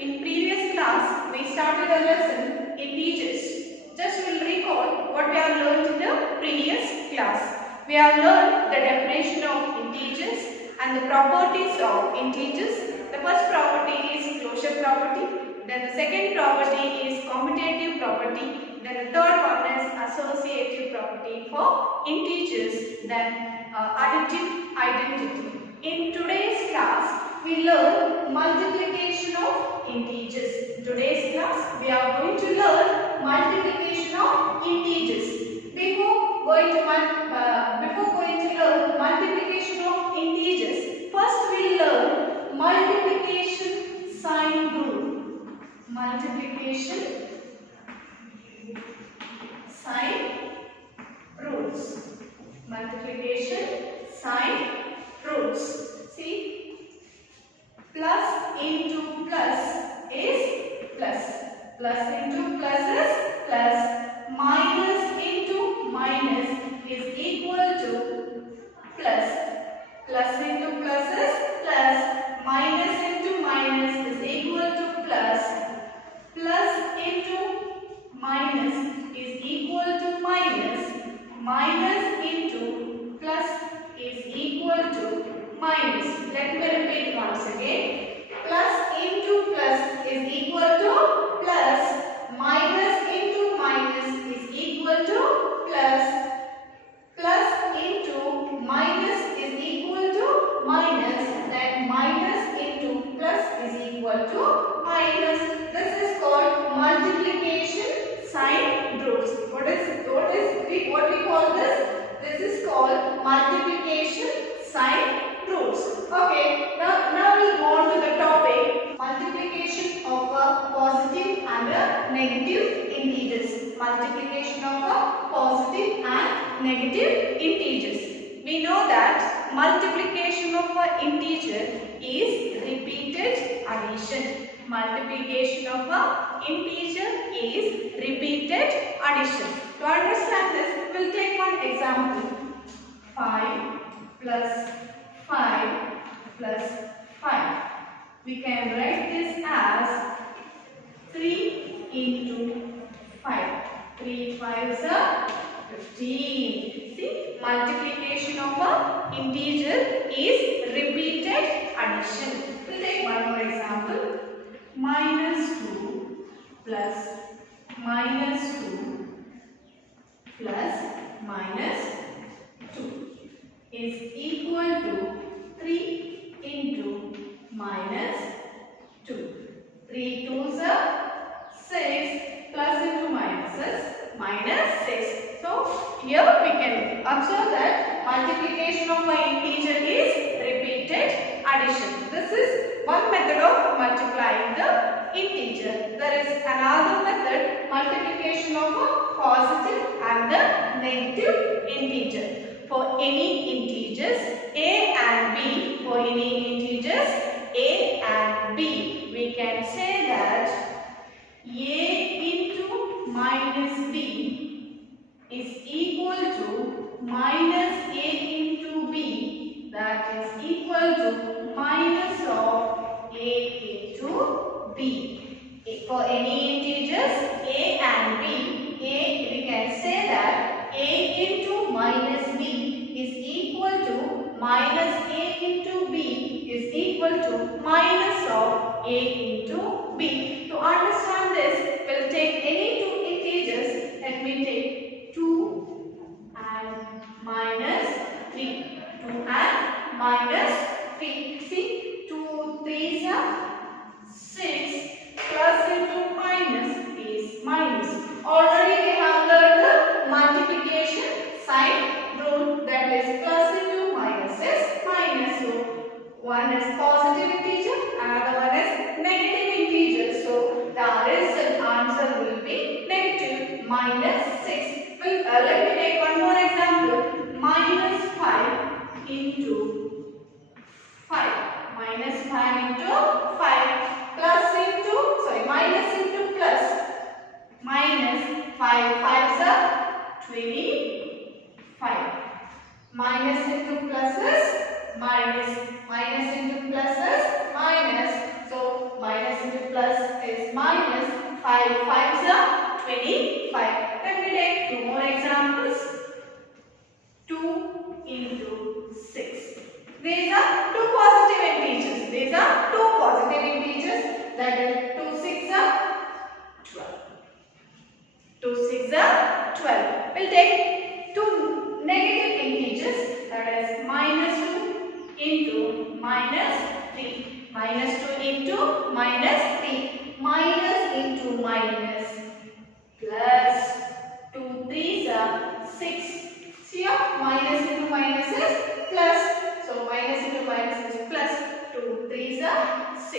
In previous class, we started a lesson integers. Just we'll recall what we have learned in the previous class. We have learned the definition of integers and the properties of integers. The first property is closure property. Then the second property is commutative property. Then the third one is associative property for integers. Then additive identity. In today's class, we learn multiplication of integers. In today's class, we are going to learn multiplication of integers. Before going to learn multiplication of integers, first we learn multiplication sign rule. Multiplication sign rules. Multiplication sign rules. See, plus into plus is plus. Plus into plus is plus. Minus into minus is equal to plus. Plus into plus is plus. Minus into minus is equal to plus. Plus into minus is equal to minus. Minus into plus is equal to minus. Let me repeat once again. Plus into plus is equal to plus. Minus into minus is equal to plus. Plus into minus is equal to minus. And minus into plus is equal to minus. This is called multiplication sign rules. What we call this? This is called multiplication sign rules. Okay, now we'll go on to the topic multiplication of a positive and a negative integers. Multiplication of a positive and negative integers. We know that multiplication of an integer is repeated addition. Multiplication of an integer is repeated addition. To understand this, we will take one example. 5 plus 5 plus 5. We can write this as 3 into 5. 3 5s are 15. See, multiplication of an integer is repeated addition. We will take one more example. Minus 2 plus minus 2 plus minus 2 is equal to 3 into minus 2. 3 2s are 6 plus into minus is minus 6. So here we can observe that multiplication of an integer is repeated addition. This is one method of multiplying the integer. There is another method, multiplication of a positive and the negative integer. For any integers a and b, a and b, we can say that a into minus b is equal to minus a into b, that is equal to minus of a into b. For any integers a and b, we can say that a into minus b is equal to minus a into b is equal to minus of a into b. To understand this, we will take any two integers. Let me take 2 and minus 3. 2 and minus 3. See, 2 3s are 6 plus into minus is minus. Already we have learned the multiplication sign rule, that is plus into minus is minus. So one is positive integer, another one is negative integer. So the result answer will be negative minus 6. Let me take one more example. Minus 5 into 5. Minus 5 into 5 plus into, minus into plus. Minus 5 5s are 25. Minus into plus is minus. Minus into plus is minus. So minus into plus 5 5s are 25. Let me take two more examples. 2 into 6. These are two positive integers. These are two positive integers. That is 2 6 are 12. 2 6 are 12. We'll take two negative integers. That is minus 2 into minus 3. Minus 2 into minus 3. Minus into minus. Plus 2 3s are 6. See here, minus into minus is plus. So minus into minus is plus. 2 3s are 6.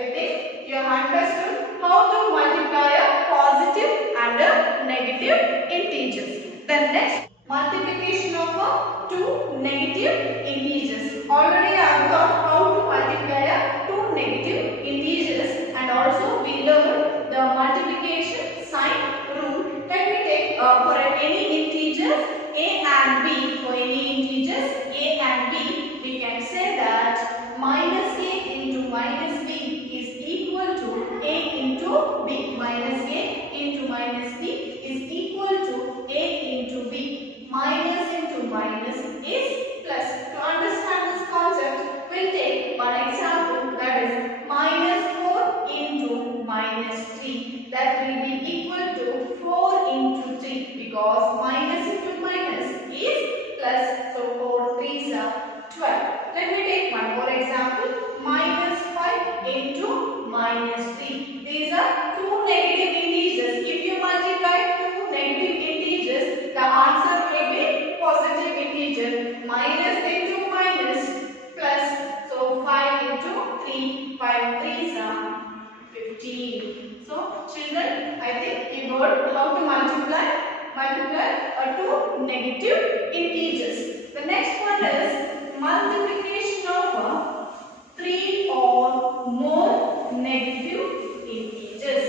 I think you have understood how to multiply a positive and a negative integers. Then next, multiplication of two negative integers. Already I have taught how to multiply two negative integers, and also we learned the multiplication sign rule. Let me take for any integer a and b. For any integers a and b, we can say that minus a into minus b is equal to a into b. Minus a into minus b is equal to a into b. Minus into minus is plus. To understand this concept, we'll take one example, that is minus 4 into minus 3. That will be equal to 4 into 3, because minus into minus is plus. So 4 3s are 12. Let me take one more example. Minus 5 into minus 3. These are two negative integers. If you multiply two negative integers, the answer will be positive integer. Minus into minus plus. So 5 into 3. 5 3s are 15. So children, I think you got how to multiply two negative integers. The next one is multiplication of three or more negative integers.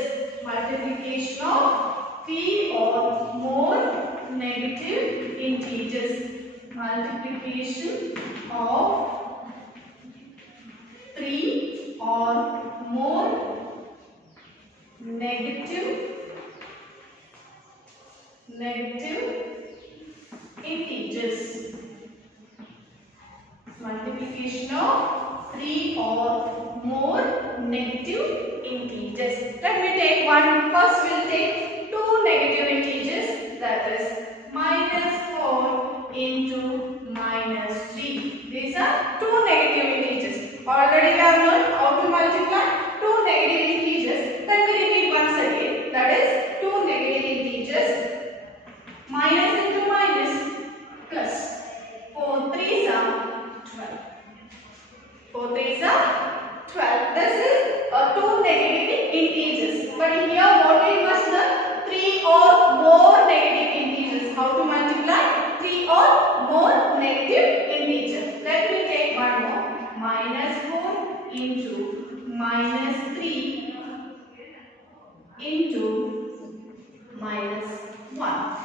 Multiplication of three or more negative integers. Multiplication of three or more negative integers. Multiplication of three or more negative integers. Let me take one. First we'll take two negative integers, that is minus 4 into minus 3. These are two negative integers. Already we have learned how to multiply two negative integers. Let me repeat once again. That is two negative integers. Minus into minus plus. 4 3s are 12. 4 3s are 12. This is two negative integers. But here what we must learn? Three or more negative integers. How to multiply three or more negative integers. Let me take one more. Minus 4 into minus 3 into minus 1.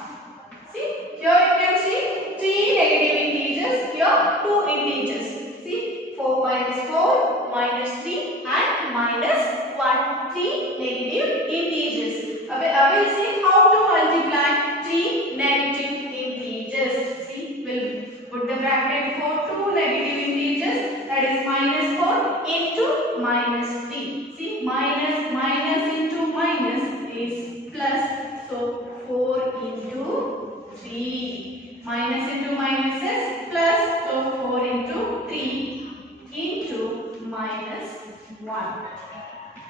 See, here you can see three negative integers, here two integers. See, 4 minus 4, minus 3 and minus 1. Three negative integers. I will see how to multiply three negative integers. See, we'll put the bracket for two negative integers, that is minus 4 into minus 3. See, minus into minus is plus. So 4 into 3. Minus into minus is plus. So 4 into 3 into minus 1.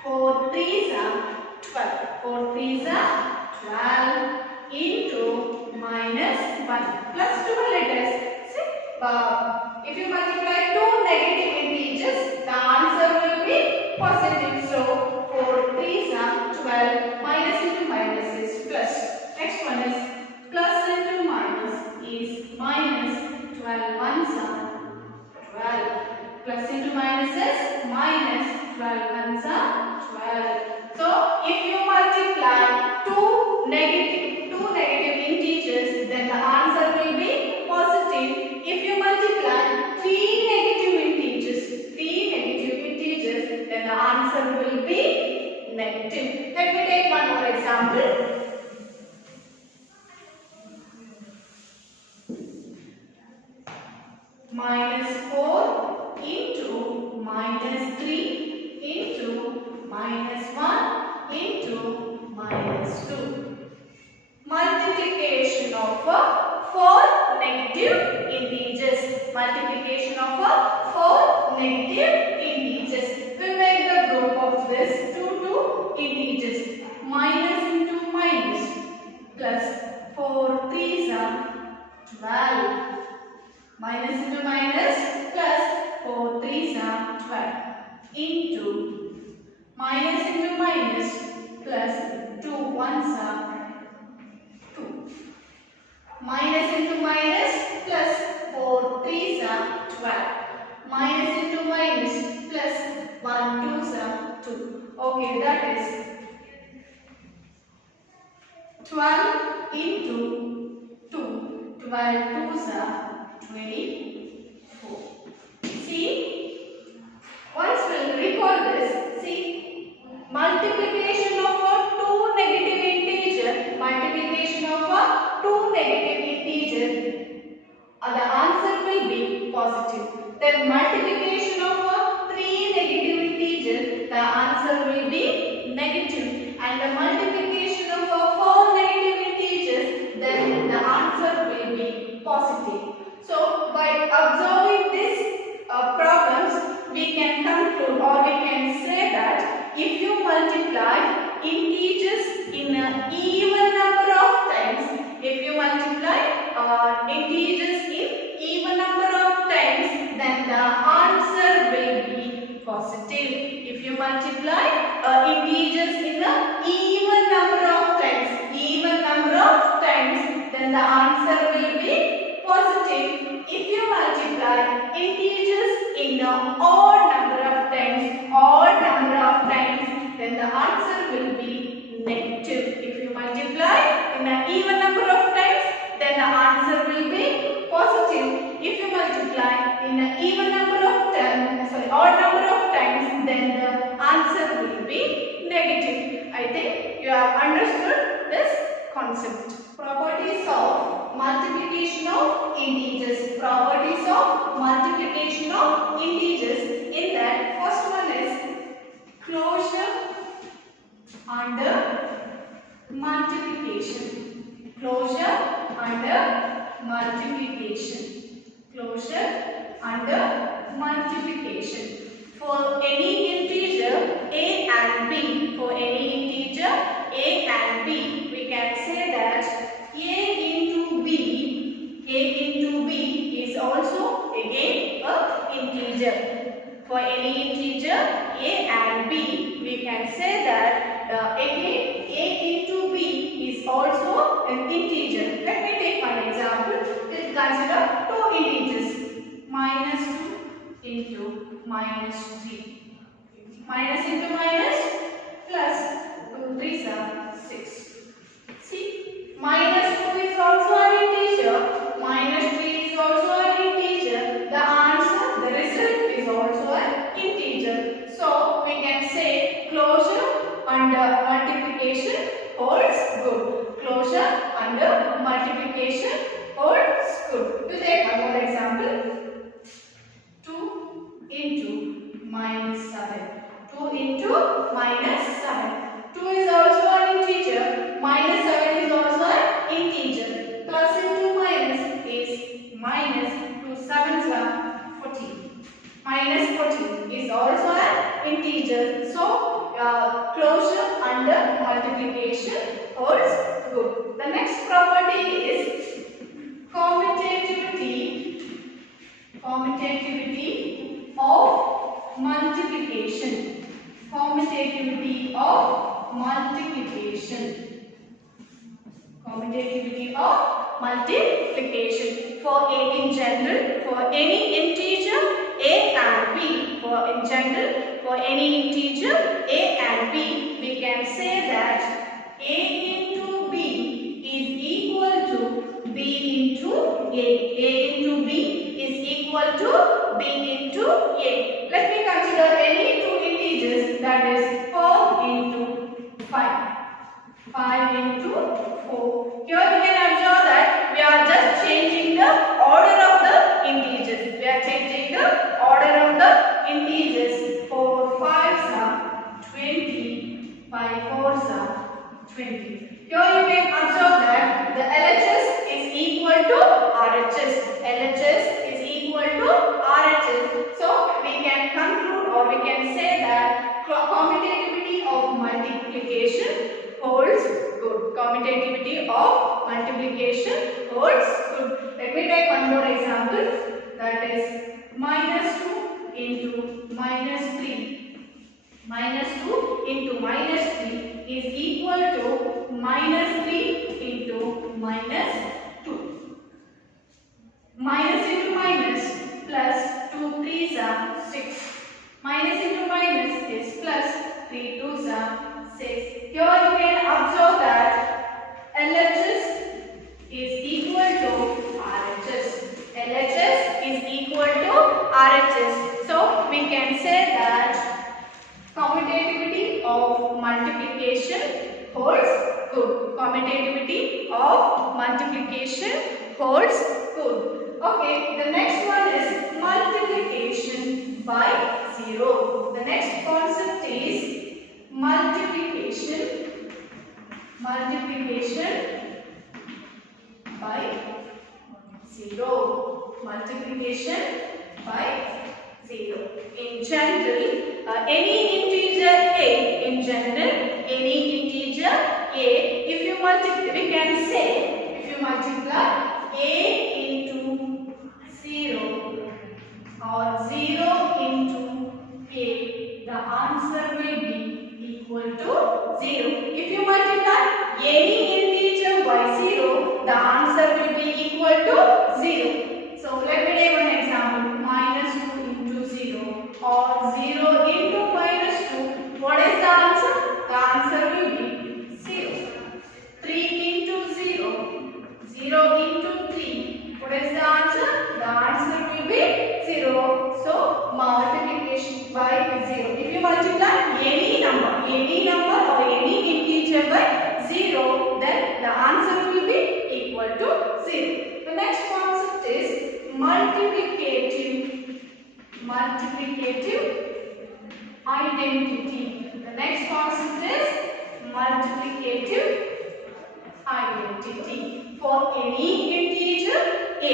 4 3s are 12. 4 3s are 12 into minus 1. Plus 2 letters. See, if you multiply two negative integers, the answer will be positive. So 4 3s are 12. Minus into minus is plus. Next one is plus into minus is minus. 12 ones are 12. Plus into minus is minus. 12 ones are 12. So if you multiply two negative integers, then the answer will be positive. If you multiply three negative integers, negative. Let me take one more example. -4 into -3 into -1 into -2. Multiplication of 4 negative integers. Multiplication of 4 negative integers. We make the group of this 2 integers. Minus into minus plus 4 3s are 12. Minus into minus plus 4 3s are 12 into minus into minus plus 2 1s are 2. Minus into minus plus 4 3s are 12. Minus into minus plus 1 2s are 2. Okay, that is 12 into 2. 12 2s are 24. See, once we'll recall this, see, multiplication of a 2 negative integer, multiplication of a 2 negative integer, the answer will be positive. Then multiplication of a 3 negative integer, the answer will be negative. And the multiplication of a 4 negative integers, then the answer will be positive. So, by observing these problems, we can conclude or we can say that if you multiply integers in an even number of times, if you multiply integers in even number of times, then the answer will be positive. If you multiply integers in an even number of times, then the answer will be positive. If you multiply integers in an odd number of times, then the answer will be negative. If you multiply in an even number of times, then the answer will be positive. If you multiply in an even number of odd number of times, then the answer will be negative. I think you have understood this concept. Properties of multiplication of integers. Properties of multiplication of integers. In that, first one is closure under multiplication. Closure under multiplication. Closure under multiplication. For any integer a and b, for any integer a and b, we can say that a into b is also again a integer. For any integer a and b, we can say that again a into b is also an integer. Let me take one example. Let's consider two integers. -2 into -3. Minus into minus plus 2 3s are 6. See, -2 is also an integer, -3 is also an integer. The answer, the result is also an integer. So we can say closure under multiplication holds good. Closure under multiplication holds good. We'll take one more example. 2 into -7. 2 into -7. 2 is also an integer. -7 is also an integer. Plus into minus is minus. 2 7s are 14. -14 is also an integer. So closure under multiplication holds good. The next property is commutativity of multiplication. Commutativity of multiplication. Commutativity of multiplication. For a in general, for any integer a and b, for in general, for any integer a and b, we can say that a into b is equal to b into a. A into b is equal to b into a. Let me consider any two integers, that is 4 into 5. 5 into 4. Here you can observe that we are just changing the order of the integers. We are changing the order of the integers. 4 5s are 20. 5 4s are 20. Here you can observe that the LHS is equal to RHS. LHS is equal to RHS. So we can conclude or we can say that commutativity of multiplication holds good. Commutativity of multiplication holds good. Let me take one more example. That is minus 2 into minus 3. Minus 2 into minus 3 is equal to minus 3 into minus 2. Minus into minus plus 2 3s are 6. Minus into minus is plus 3 2s are 6. Here you can observe that LHS is equal to RHS. LHS is equal to RHS. So we can say that commutativity of multiplication holds good. Commutativity of multiplication holds good. Okay, the next one is multiplication by 0. The next concept is multiplication by 0. Multiplication by 0. In general, any integer a, if you multiply, we can say, if you multiply a into 0 or 0 into a, the answer will be equal to 0. If you multiply any integer by 0, the answer will be equal to 0. So let me take one example. Minus 2 into 0 or 0 into minus 2. What is the answer? The answer will be 0. 3 into 0. 0 into 3. What is the answer? The answer will be 0. So multiplication by 0. If you multiply any number or any integer by 0, then the answer will be equal to 0. The next concept is multiplicative identity. The next concept is multiplicative identity. For any integer a,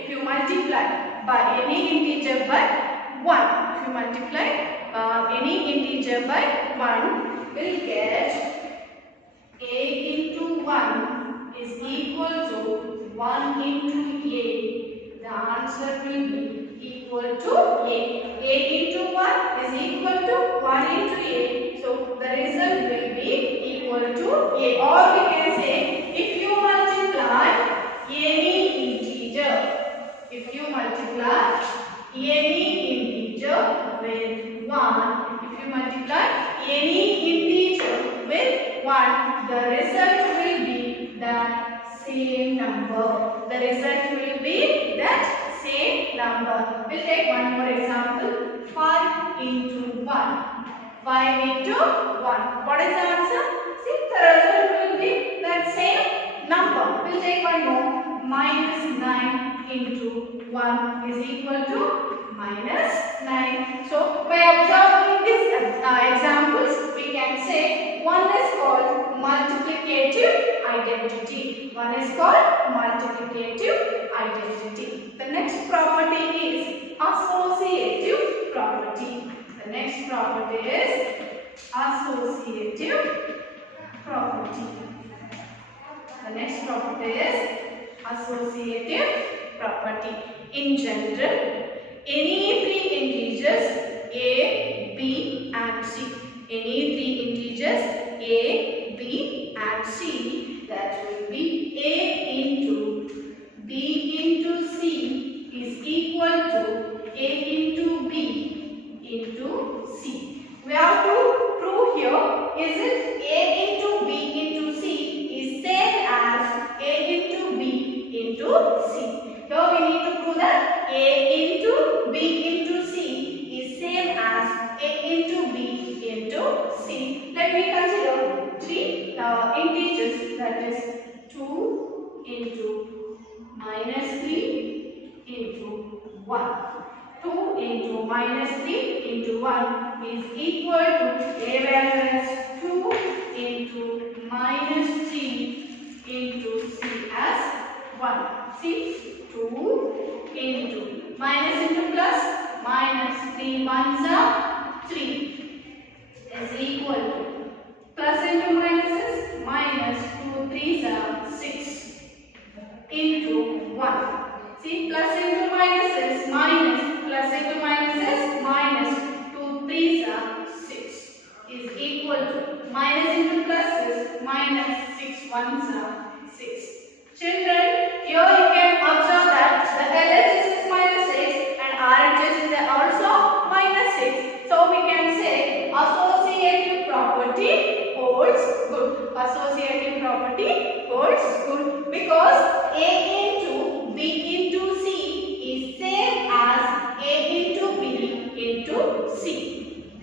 if you multiply by any integer by 1, if you multiply any integer by 1, will get a into 1 is equal to 1 into a. The answer will be equal to a. A into 1 is equal to 1 into a. So the result will be equal to a. Or we can say, if you multiply any integer with 1, if you multiply any integer with 1, the result will be that same number. The result will be that same number. We'll take one more example. 5 into 1. 5 into 1. What is the answer? See, the result will be that same number. We'll take one more. Minus 9 into 1 is equal to minus 9. So, by observing these examples, we can say one is called multiplicative identity. One is called multiplicative identity. The next property is associative property. The next property is associative property. The next property is associative property. In general, any three integers a, b and c, any three integers a, b and c, that will be a into b into c is equal to a into b into c. We have to prove here, is it a into b into c is same as a into b into c. Here we need to prove that a into b into c is same as a 1. 2 into minus 3 into 1 is equal to A value as 2 into minus 3 into C as 1. See, 2 into minus into plus, minus 3 ones are 3 is equal to plus into minus is minus 2 threes are 6 into 1. See, plus into minus is minus, plus into minus is minus 2 threes are 6 is equal to minus into plus is minus 6 ones are 6. Children, here you can observe that the LHS is minus 6 and RHS is also minus 6. So we can say associative property holds good. Associative property holds good because A into B into C is same as A into B into C.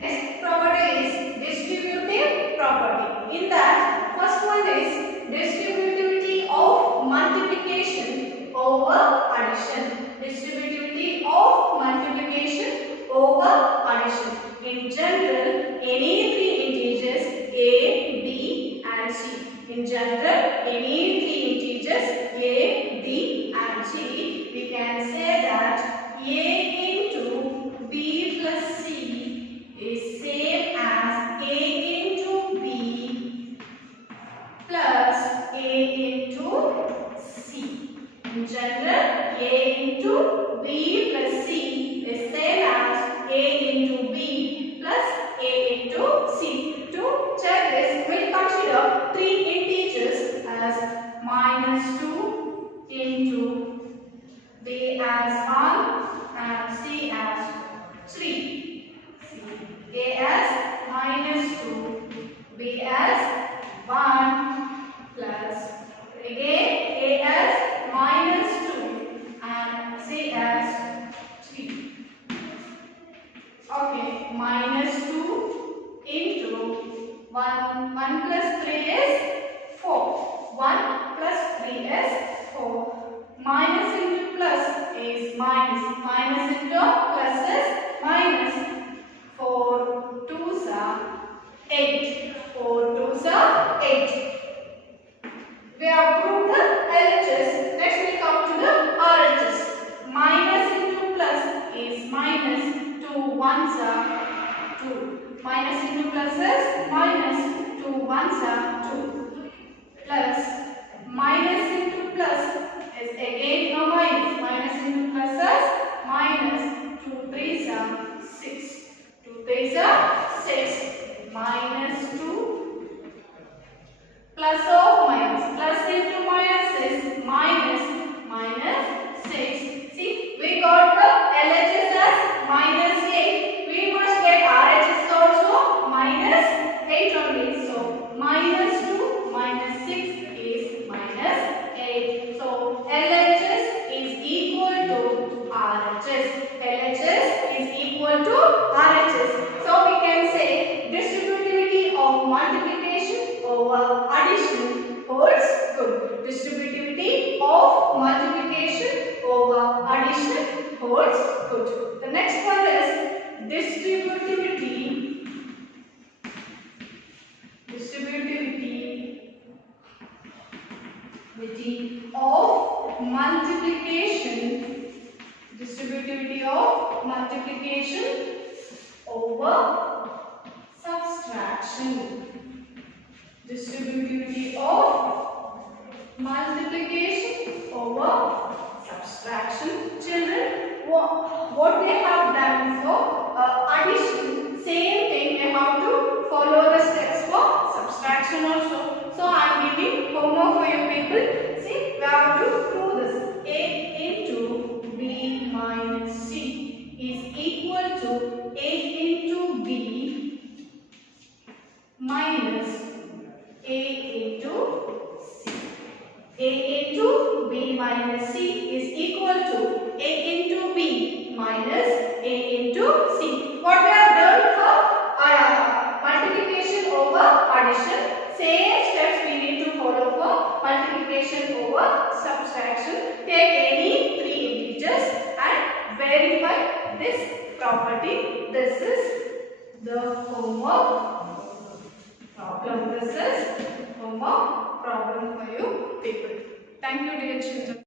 Next property is distributive property. In that, first one is distributivity of multiplication over addition. Distributivity of multiplication over addition. In general, any three integers A, B and C. In general, any three integers A, B and C, we can say that A into B plus C is same as A into B plus A into C. In general, A into B plus C is same as A into B plus A into C. To check this, we will consider three integers as minus 2 into B as 1 and C as 3. A as minus 2, B as 1 plus again A as minus 2 and C as 3. Okay, minus 2 into 1 plus 3 is 4. 1 plus 3 is 4. Minus into plus is minus. Minus into plus is minus. 4 twos are 8. 4 twos are 8. We have proved the LHS. Next we come to the RHS. Minus into plus is minus. 2 ones are 2. Minus into plus is minus. 2 ones are 2. Plus minus into plus is again a minus. Minus into plus is minus. 2 threes are 6. 2 threes are 6. Minus 2 plus of minus. Plus into minus is minus. Minus 6. See, we got the LHS as minus 8. We must get RHS also minus 8 only. So, minus 2 minus 6 is minus 8. So, LHS is equal to RHS. LHS is equal to RHS. So, we can say distributivity of multiplication over addition holds good. Distributivity of multiplication over addition holds good. The next one is distributivity of multiplication. Distributivity of multiplication over subtraction. Distributivity of multiplication over subtraction. Children, what they have done for addition, same thing they have to follow the steps for subtraction also. So I am giving homework for you people. See, we have to prove this. A into B minus C is equal to A into B minus A into C. A into B minus C is equal to A into B minus A into C. What we have done for multiplication over addition, same steps we need to follow for multiplication over subtraction. Take any three integers and vary this property. This is the homework problem. This is homework problem for you people. Thank you, dear children.